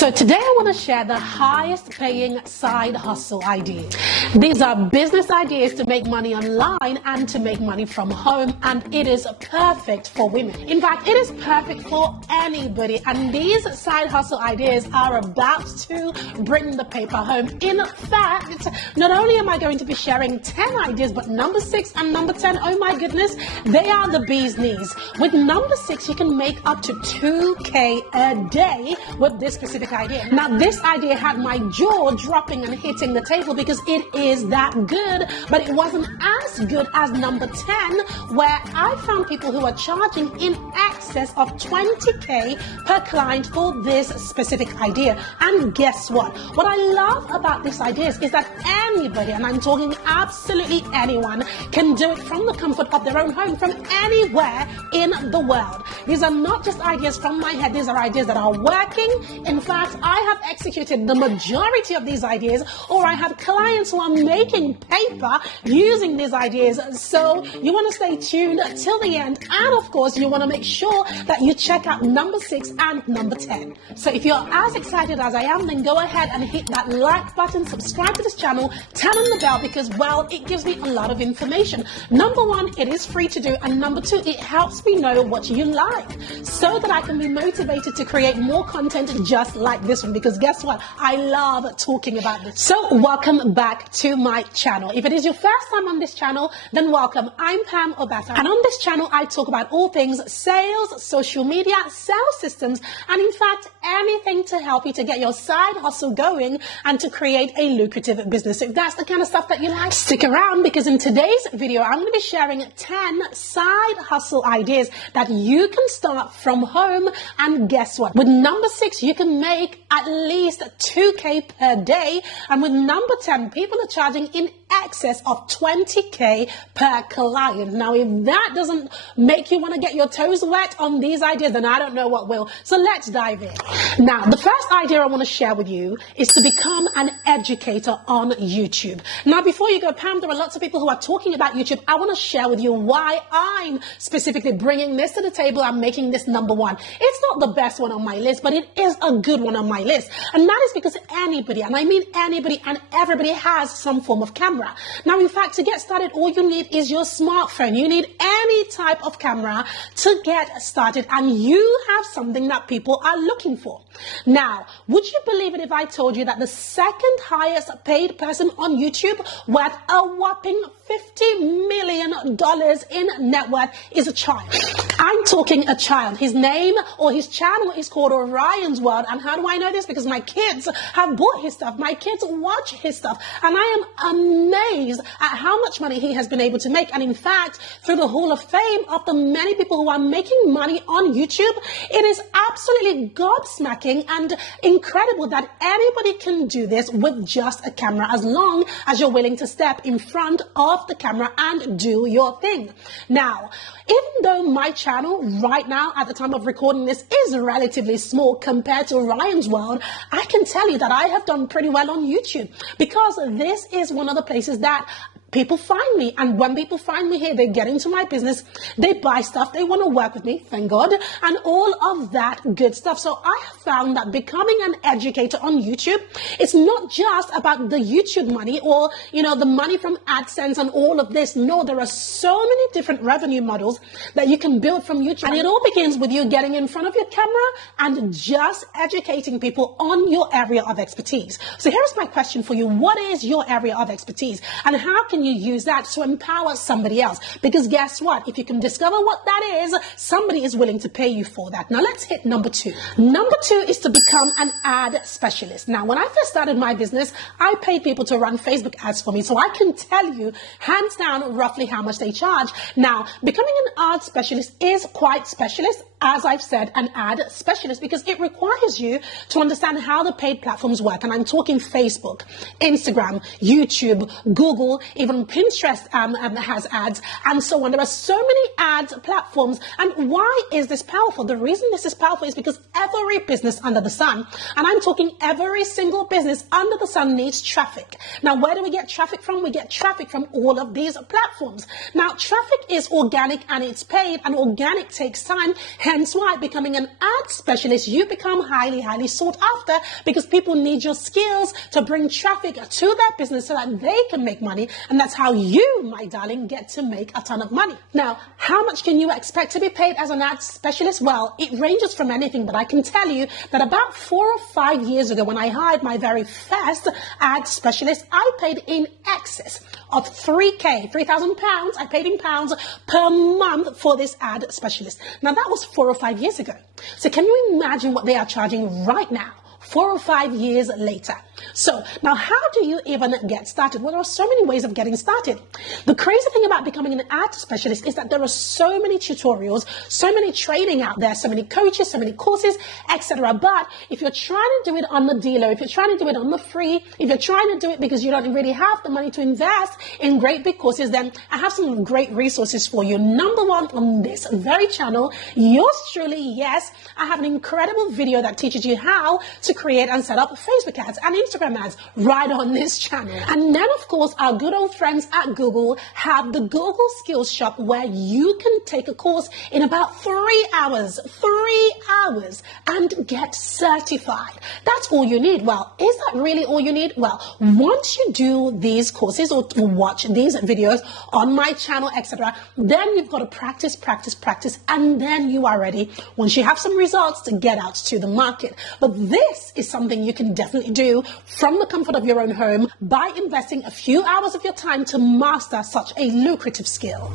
So today I want to share the highest paying side hustle ideas. These are business ideas to make money online and to make money from home, and it is perfect for women. In fact, it is perfect for anybody, and these side hustle ideas are about to bring the paper home. In fact, not only am I going to be sharing 10 ideas, but number 6 and number 10, oh my goodness, they are the bee's knees. With number 6, you can make up to 2K a day with this specific idea. Now, this idea had my jaw dropping and hitting the table because it is that good, but it wasn't as good as number 10, where I found people who are charging in excess of 20K per client for this specific idea. And guess what? What I love about this idea is that anybody, and I'm talking absolutely anyone, can do it from the comfort of their own home, from anywhere in the world. These are not just ideas from my head, these are ideas that are working. In fact, I have executed the majority of these ideas, or I have clients who are making paper using these ideas. So you want to stay tuned till the end, and of course you want to make sure that you check out number 6 and number 10. So if you're as excited as I am, then go ahead and hit that like button, subscribe to this channel, turn on the bell, because, well, it gives me a lot of information. Number 1, it is free to do, and number 2, it helps me know what you like so that I can be motivated to create more content just like this one, because guess what? I love talking about this. So welcome back to my channel. If it is your first time on this channel, then welcome. I'm Pam Obata, and on this channel I talk about all things sales, social media, sales systems, and in fact anything to help you to get your side hustle going and to create a lucrative business. If that's the kind of stuff that you like, stick around, because in today's video I'm going to be sharing 10 side hustle ideas that you can start from home. And guess what? With number 6, you can make at least 2K per day, and with number 10, people are charging in excess of 20K per client. Now, if that doesn't make you want to get your toes wet on these ideas, then I don't know what will. So let's dive in. Now, the first idea I want to share with you is to become an educator on YouTube. Now, before you go, Pam, there are lots of people who are talking about YouTube. I want to share with you why I'm specifically bringing this to the table and making this number 1. It's not the best one on my list, but it is a good one on my list. And that is because anybody, and I mean anybody and everybody, has some form of camera. Now, in fact, to get started, all you need is your smartphone. You need any type of camera to get started, and you have something that people are looking for. Now, would you believe it if I told you that the second highest paid person on YouTube, worth a whopping $50 million in net worth, is a child? I'm talking a child. His name or his channel is called Orion's World. And how do I know this? Because my kids have bought his stuff. My kids watch his stuff. And I am amazed at how much money he has been able to make. And in fact, through the Hall of Fame of the many people who are making money on YouTube, it is absolutely gobsmacking and incredible that anybody can do this with just a camera, as long as you're willing to step in front of the camera and do your thing. Now, even though my channel right now at the time of recording this is relatively small compared to Ryan's World, I can tell you that I have done pretty well on YouTube, because this is one of the places that people find me. And when people find me here, they get into my business, they buy stuff, they want to work with me, thank God, and all of that good stuff. So I have found that becoming an educator on YouTube, it's not just about the YouTube money or, you know, the money from AdSense and all of this. No, there are so many different revenue models that you can build from YouTube. And it all begins with you getting in front of your camera and just educating people on your area of expertise. So here's my question for you. What is your area of expertise, and how can you use that to empower somebody else? Because guess what? If you can discover what that is, somebody is willing to pay you for that. Now let's hit number 2. Number 2 is to become an ad specialist. Now, when I first started my business, I paid people to run Facebook ads for me, so I can tell you hands down roughly how much they charge. Now, becoming an ad specialist is quite specialist, as I've said, an ad specialist, because it requires you to understand how the paid platforms work. And I'm talking Facebook, Instagram, YouTube, Google, even even Pinterest has ads, and so on. There are so many ads platforms. And why is this powerful? The reason this is powerful is because every business under the sun, and I'm talking every single business under the sun, needs traffic. Now, where do we get traffic from? We get traffic from all of these platforms. Now, traffic is organic and it's paid, and organic takes time. Hence why becoming an ad specialist, you become highly, highly sought after, because people need your skills to bring traffic to their business so that they can make money. And that's how you, my darling, get to make a ton of money. Now, how much can you expect to be paid as an ad specialist? Well, it ranges from anything, but I can tell you that about 4 or 5 years ago, when I hired my very first ad specialist, I paid in excess of £3,000. I paid in pounds per month for this ad specialist. Now, that was 4 or 5 years ago. So can you imagine what they are charging right now, 4 or 5 years later? So now, how do you even get started? Well, there are so many ways of getting started. The crazy thing about becoming an ad specialist is that there are so many tutorials, so many training out there, so many coaches, so many courses, etc. But if you're trying to do it on the dealer, if you're trying to do it on the free, if you're trying to do it because you don't really have the money to invest in great big courses, then I have some great resources for you. Number one, on this very channel, yours truly, yes, I have an incredible video that teaches you how to create and set up Facebook ads and Instagram ads right on this channel. And then, of course, our good old friends at Google have the Google Skills Shop, where you can take a course in about 3 hours, and get certified. That's all you need. Well, is that really all you need? Well, once you do these courses or watch these videos on my channel, etc., then you've got to practice, and then you are ready, once you have some results, to get out to the market. But this is something you can definitely do from the comfort of your own home by investing a few hours of your time to master such a lucrative skill.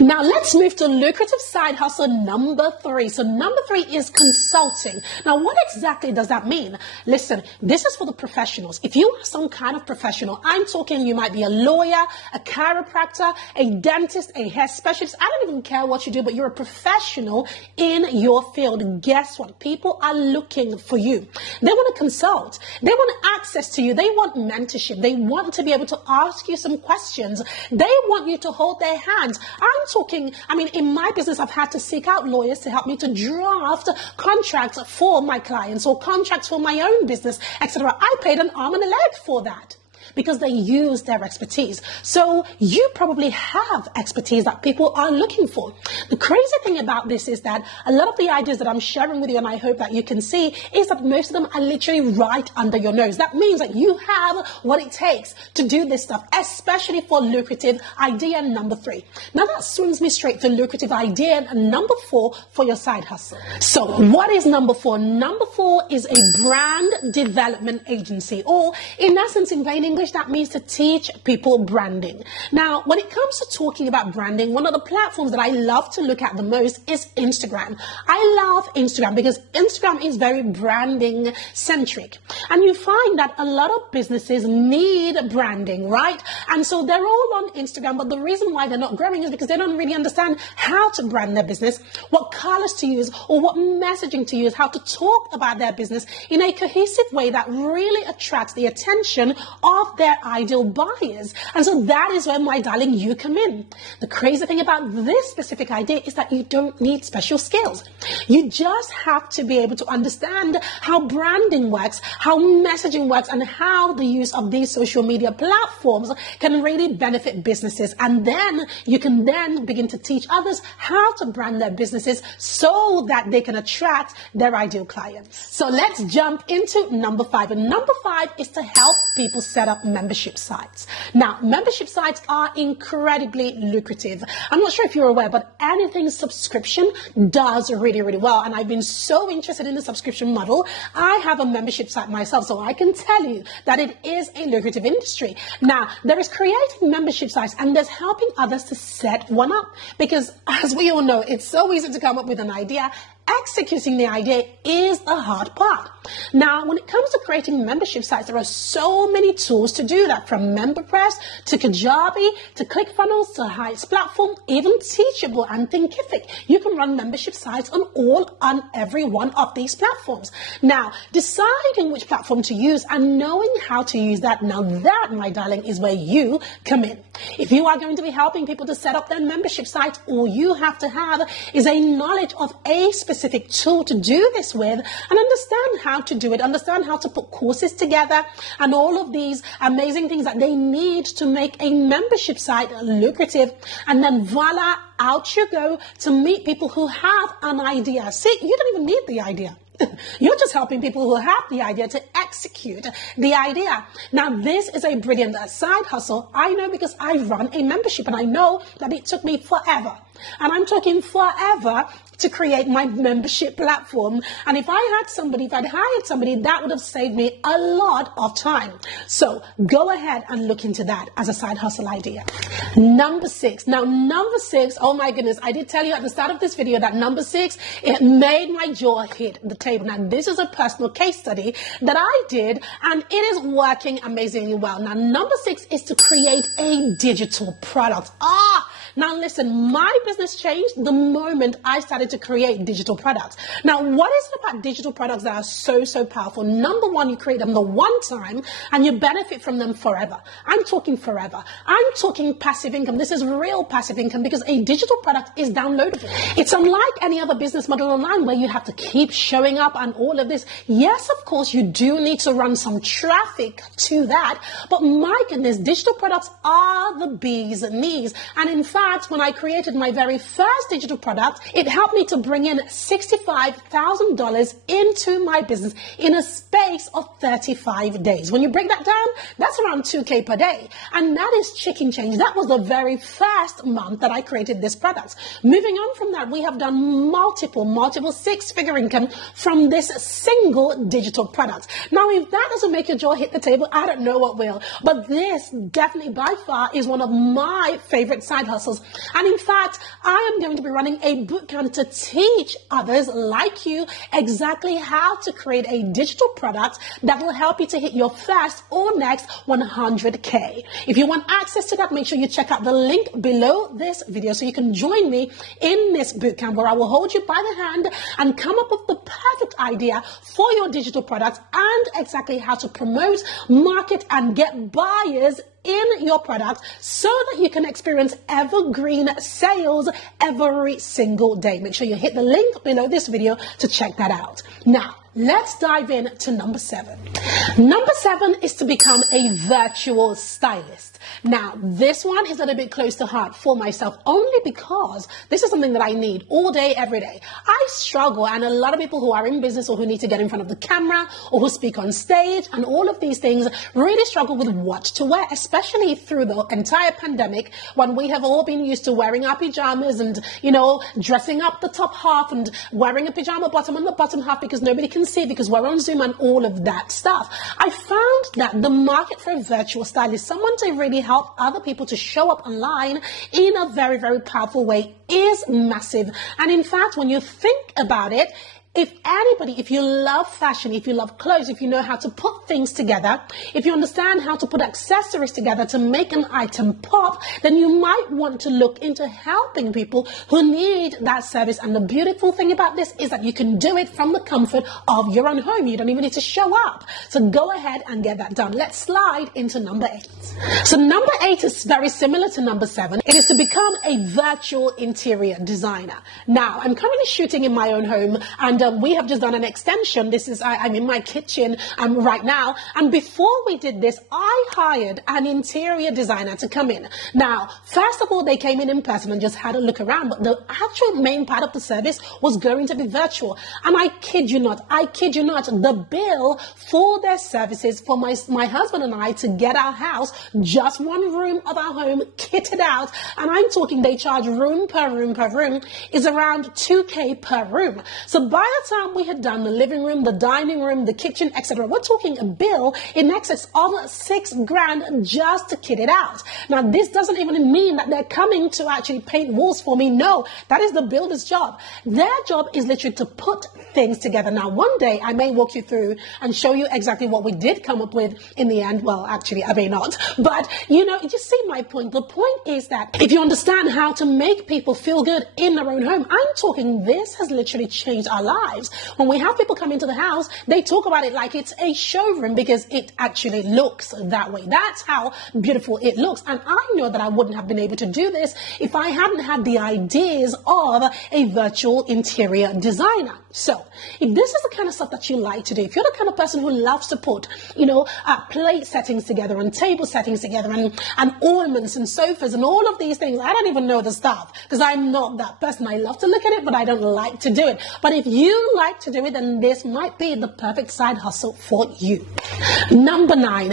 Now, let's move to lucrative side hustle number 3. So number 3 is consulting. Now, what exactly does that mean? Listen, this is for the professionals. If you are some kind of professional, I'm talking, you might be a lawyer, a chiropractor, a dentist, a hair specialist. I don't even care what you do, but you're a professional in your field. Guess what? People are looking for you. They want to consult. They want access to you. They want mentorship. They want to be able to ask you some questions. They want you to hold their hands. I'm talking, in my business, I've had to seek out lawyers to help me to draft contracts for my clients or contracts for my own business, etc. I paid an arm and a leg for that, because they use their expertise. So you probably have expertise that people are looking for. The crazy thing about this is that a lot of the ideas that I'm sharing with you, and I hope that you can see, is that most of them are literally right under your nose. That means that you have what it takes to do this stuff, especially for lucrative idea number 3. Now that swings me straight to lucrative idea number 4 for your side hustle. So what is number 4? Number 4 is a brand development agency, or in essence, in plain English, that means to teach people branding. Now, when it comes to talking about branding, one of the platforms that I love to look at the most is Instagram. I love Instagram because Instagram is very branding centric. And you find that a lot of businesses need branding, right? And so they're all on Instagram, but the reason why they're not growing is because they don't really understand how to brand their business, what colors to use, or what messaging to use, how to talk about their business in a cohesive way that really attracts the attention of their ideal buyers. And so that is where, my darling, you come in. The crazy thing about this specific idea is that you don't need special skills. You just have to be able to understand how branding works, how messaging works, and how the use of these social media platforms can really benefit businesses. And then you can then begin to teach others how to brand their businesses so that they can attract their ideal clients. So let's jump into number 5. And number 5 is to help people set up membership sites. Now, membership sites are incredibly lucrative. I'm not sure if you're aware, but anything subscription does really, really well. And I've been so interested in the subscription model. I have a membership site myself, so I can tell you that it is a lucrative industry. Now, there is creating membership sites and there's helping others to set one up, because as we all know, it's so easy to come up with an idea executing the idea is the hard part. Now, when it comes to creating membership sites, there are so many tools to do that, from MemberPress to Kajabi to ClickFunnels to Heights Platform, even Teachable and Thinkific. You can run membership sites on every one of these platforms. Now, deciding which platform to use and knowing how to use that, now that, my darling, is where you come in. If you are going to be helping people to set up their membership site, all you have to have is a knowledge of a specific tool to do this with, and understand how to do it, understand how to put courses together and all of these amazing things that they need to make a membership site lucrative. And then voila, out you go to meet people who have an idea. See, you don't even need the idea. You're just helping people who have the idea to execute the idea. Now, this is a brilliant side hustle. I know, because I run a membership, and I know that it took me forever. And I'm talking forever to create my membership platform. And if I'd hired somebody, that would have saved me a lot of time. So go ahead and look into that as a side hustle idea. Number 6. Now, number 6, oh my goodness, I did tell you at the start of this video that number 6, it made my jaw hit the table. Now, this is a personal case study that I did, and it is working amazingly well. Now, number 6 is to create a digital product. Now listen, my business changed the moment I started to create digital products. Now, what is it about digital products that are so powerful? Number 1, you create them the one time and you benefit from them forever. I'm talking forever. I'm talking passive income. This is real passive income, because a digital product is downloadable. It's unlike any other business model online where you have to keep showing up and all of this. Yes, of course, you do need to run some traffic to that, but my goodness, digital products are the bee's knees. And in fact, when I created my very first digital product, it helped me to bring in $65,000 into my business in a space of 35 days. When you break that down, that's around $2,000 per day. And that is chicken change. That was the very first month that I created this product. Moving on from that, we have done multiple 6-figure income from this single digital product. Now, if that doesn't make your jaw hit the table, I don't know what will. But this definitely by far is one of my favorite side hustles. And in fact, I am going to be running a bootcamp to teach others like you exactly how to create a digital product that will help you to hit your first or next 100K. If you want access to that, make sure you check out the link below this video so you can join me in this bootcamp, where I will hold you by the hand and come up with the perfect idea for your digital product and exactly how to promote, market, and get buyers in your product so that you can experience evergreen sales every single day. Make sure you hit the link below this video to check that out. Now, let's dive in to number 7. Number 7 is to become a virtual stylist. Now, this one is a little bit close to heart for myself, only because this is something that I need all day, every day. I struggle, and a lot of people who are in business or who need to get in front of the camera or who speak on stage and all of these things really struggle with what to wear, especially through the entire pandemic, when we have all been used to wearing our pajamas and, dressing up the top half and wearing a pajama bottom on the bottom half because nobody can see because we're on Zoom and all of that stuff. I found that the market for a virtual stylist, someone to really help other people to show up online in a very, very powerful way, is massive. And in fact, when you think about it, if you love fashion, if you love clothes, if you know how to put things together, if you understand how to put accessories together to make an item pop, then you might want to look into helping people who need that service. And the beautiful thing about this is that you can do it from the comfort of your own home. You don't even need to show up. So go ahead and get that done. Let's slide into number 8. So number 8 is very similar to number 7. It is to become a virtual interior designer. Now, I'm currently shooting in my own home, and we have just done an extension. I'm in my kitchen right now. And before we did this, I hired an interior designer to come in. Now, first of all, they came in person and just had a look around. But the actual main part of the service was going to be virtual. And I kid you not, the bill for their services for my husband and I to get our house, just one room of our home, kitted out, and I'm talking they charge room per room, is around $2,000 per room. So by the time we had done the living room, the dining room, the kitchen, etc., we're talking a bill in excess of $6,000 just to kit it out. Now, this doesn't even mean that they're coming to actually paint walls for me. No, that is the builder's job. Their job is literally to put things together. Now, one day I may walk you through and show you exactly what we did come up with in the end. Well, actually, I may not. But, you see my point. The point is that if you understand how to make people feel good in their own home, I'm talking this has literally changed our lives. When we have people come into the house, they talk about it like it's a showroom because it actually looks that way. That's how beautiful it looks. And I know that I wouldn't have been able to do this if I hadn't had the ideas of a virtual interior designer. So if this is the kind of stuff that you like to do, if you're the kind of person who loves to put, plate settings together and table settings together and ornaments and sofas and all of these things, I don't even know the stuff because I'm not that person. I love to look at it, but I don't like to do it. But if you like to do it, then this might be the perfect side hustle for you. Number nine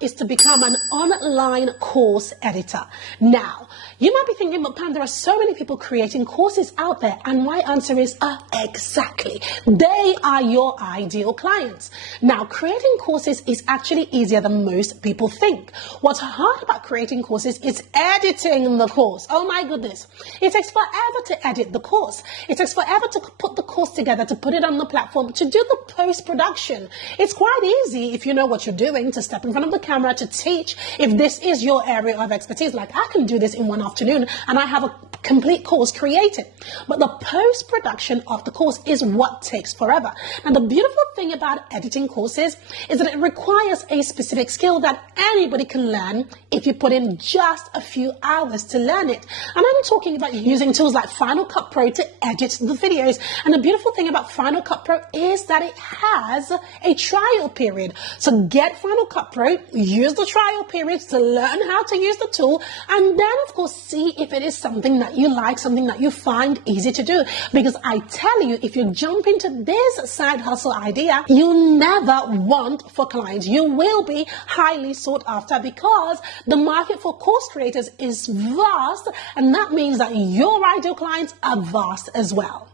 is to become an online course editor. Now, you might be thinking, but Pam, there are so many people creating courses out there. And my answer is exactly. They are your ideal clients. Now, creating courses is actually easier than most people think. What's hard about creating courses is editing the course. Oh my goodness. It takes forever to edit the course. It takes forever to put the course together, to put it on the platform, to do the post-production. It's quite easy if you know what you're doing, to step in front of the camera, to teach. If this is your area of expertise, like I can do this in one afternoon and I have a complete course created. But the post-production of the course is what takes forever. And the beautiful thing about editing courses is that it requires a specific skill that anybody can learn if you put in just a few hours to learn it. And I'm talking about using tools like Final Cut Pro to edit the videos. And the beautiful thing about Final Cut Pro is that it has a trial period. So get Final Cut Pro, use the trial period to learn how to use the tool, and then of course see if it is something that you like, something that you find easy to do. Because I tell you, if you jump into this side hustle idea, you'll never want for clients. You will be highly sought after because the market for course creators is vast, and that means that your ideal clients are vast as well.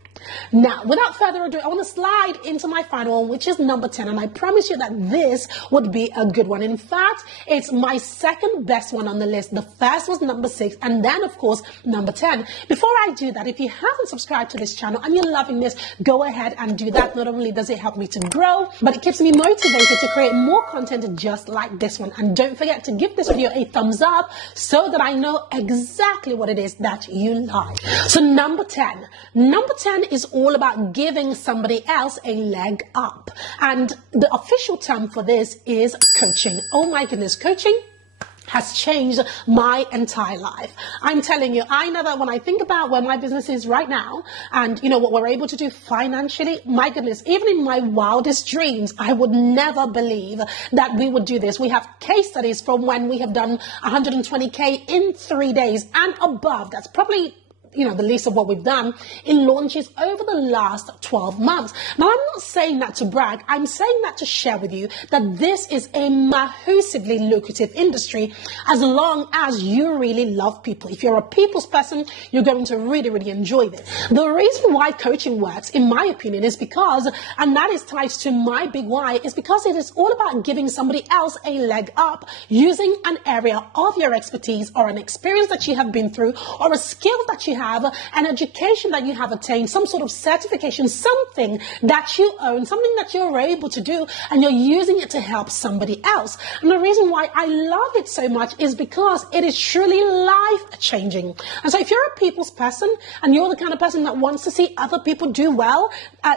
Now, without further ado, I want to slide into my final one, which is number 10. And I promise you that this would be a good one. In fact, it's my second best one on the list. The first was number 6, and then, of course, number 10. Before I do that, if you haven't subscribed to this channel and you're loving this, go ahead and do that. Not only does it help me to grow, but it keeps me motivated to create more content just like this one. And don't forget to give this video a thumbs up so that I know exactly what it is that you like. So number 10. Number 10 is all about giving somebody else a leg up. And the official term for this is coaching. Oh my goodness, coaching has changed my entire life. I'm telling you, I know that when I think about where my business is right now and what we're able to do financially, my goodness, even in my wildest dreams, I would never believe that we would do this. We have case studies from when we have done 120K in 3 days and above. That's probably the least of what we've done in launches over the last 12 months. Now, I'm not saying that to brag. I'm saying that to share with you that this is a massively lucrative industry as long as you really love people. If you're a people's person, you're going to really, really enjoy this. The reason why coaching works, in my opinion, is because, and that is tied to my big why, is because it is all about giving somebody else a leg up using an area of your expertise or an experience that you have been through or a skill that you have, an education that you have attained, some sort of certification, something that you own, something that you're able to do, and you're using it to help somebody else. And the reason why I love it so much is because it is truly life-changing. And so if you're a people's person and you're the kind of person that wants to see other people do well,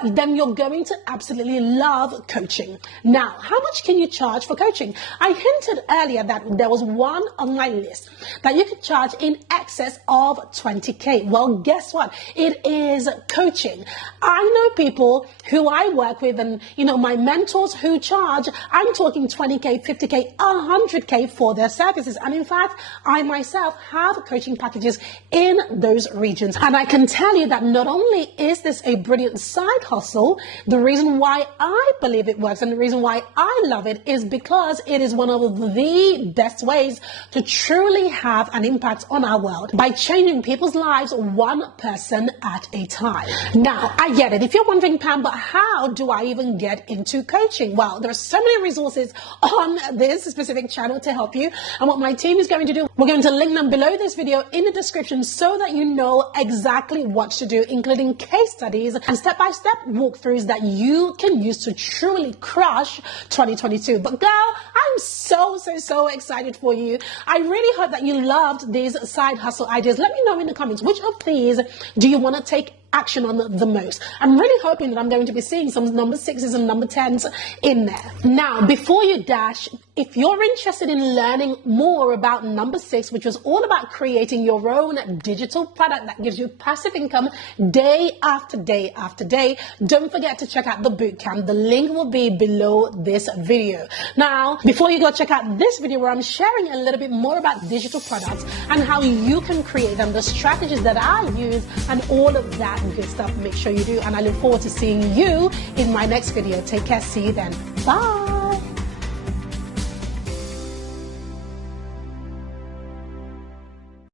then you're going to absolutely love coaching. Now, how much can you charge for coaching? I hinted earlier that there was one on my list that you could charge in excess of 20K. Well, guess what? It is coaching. I know people who I work with and, my mentors who charge, I'm talking 20K, 50K, 100K for their services. And in fact, I myself have coaching packages in those regions. And I can tell you that not only is this a brilliant side hustle, the reason why I believe it works and the reason why I love it is because it is one of the best ways to truly have an impact on our world by changing people's lives lives one person at a time. Now, I get it. If you're wondering, Pam, but how do I even get into coaching? Well, there are so many resources on this specific channel to help you. And what my team is going to do, we're going to link them below this video in the description so that you know exactly what to do, including case studies and step-by-step walkthroughs that you can use to truly crush 2022. But girl, I'm so excited for you. I really hope that you loved these side hustle ideas. Let me know in the comments, which of these do you want to take action on the most? I'm really hoping that I'm going to be seeing some number 6s and number 10s in there. Now, before you dash, if you're interested in learning more about number 6, which was all about creating your own digital product that gives you passive income day after day after day, don't forget to check out the bootcamp. The link will be below this video. Now, before you go check out this video where I'm sharing a little bit more about digital products and how you can create them, the strategies that I use and all of that good stuff, make sure you do. And I look forward to seeing you in my next video. Take care. See you then. Bye.